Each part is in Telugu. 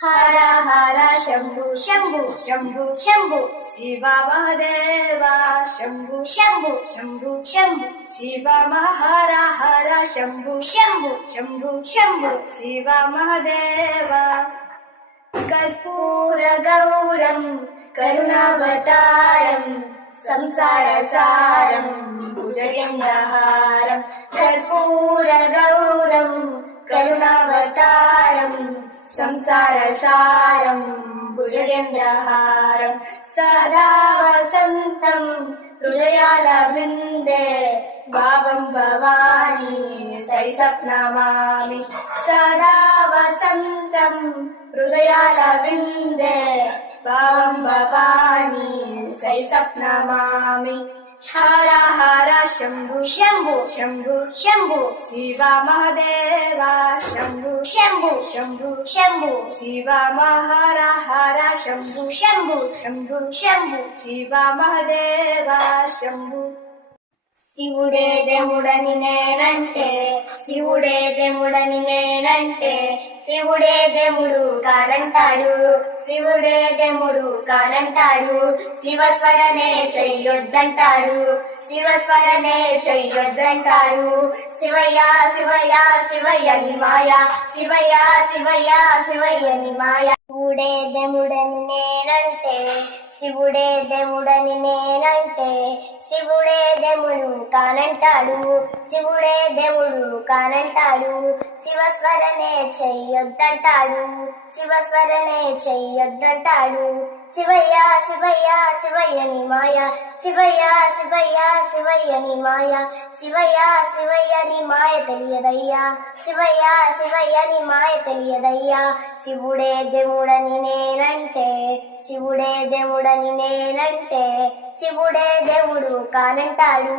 హర హర శంభు శంభు శంభు శంభు శివ మహదేవ శంభు శంభు శంభు శంభు శివ హర హర శంభు శంభు శంభు శంభు శివ మహదేవ కర్పూర గౌరం కరుణావతారం సంసార సారం భుజగేంద్రహారం కర్పూర గౌరం కరుణావతారం సంసార సారం భుజగేంద్రహారం సదా వసంతం హృదయాల విందే భావం భవానీ సైసప్నమామి సదా వసంతం హృదయాల విందే భావం భవానీ సైసప్నమామి హర హర శంభు శంభు శంభు శంభు శివ మహదేవ శంభు శంభు శంభు శంభు శివ హర హర శంభు శంభు శంభు శంభు శివ మహదేవ శంభు శివుడే దేవుడని నేనంటే శివుడే దేవుడని నేనంటే శివుడే దేవుడు కానంటాడు శివుడే దేవుడు కానంటాడు శివస్వరనే చెయ్యొద్దంటాడు శివస్వరనే చెయ్యొద్దంటాడు శివయ్య శివయ్య శివయ్యని మాయ శివయ్య శివయ్య శివయ్యని మాయ శివుడే దేవుడని నేనంటే శివుడే దేవుడని నేనంటే శివుడే దేవుడు కానంటాడు శివుడే దేవుడు కానంటాడు శివస్వరనే చెయ్యొద్దంటాడు శివస్వరనే చెయ్యొద్దంటాడు శివయ్య శివయ్య శివయ్యని మాయ శివయ్య శివయ్య శివయ్యని మాయ శివయ్య శివయ్యని మాయ తెలియదయ్యా శివయ్య శివయ్యని మాయ తెలియదయ్యా శివుడే దేవుడని నేనంటే శివుడే దేవుడని నేనంటే శివుడే దేవుడు కానంటాడు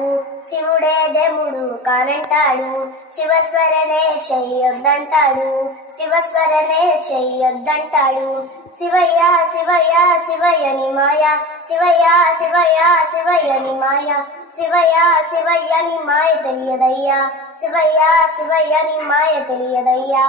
శివుడే దేవుడు కానంటాడు శివస్వరనే చెయ్యొద్దంటాడు శివస్వరనే చెయ్యొద్దంటాడు శివయ్య శివయ్య శివయ్యని మాయ శివయ్య శివయ్య శివయ్యని మాయ శివయ్య శివయ్యని మాయ తెలియదయ్యా శివయ్య శివయ్యని మాయ తెలియదయ్యా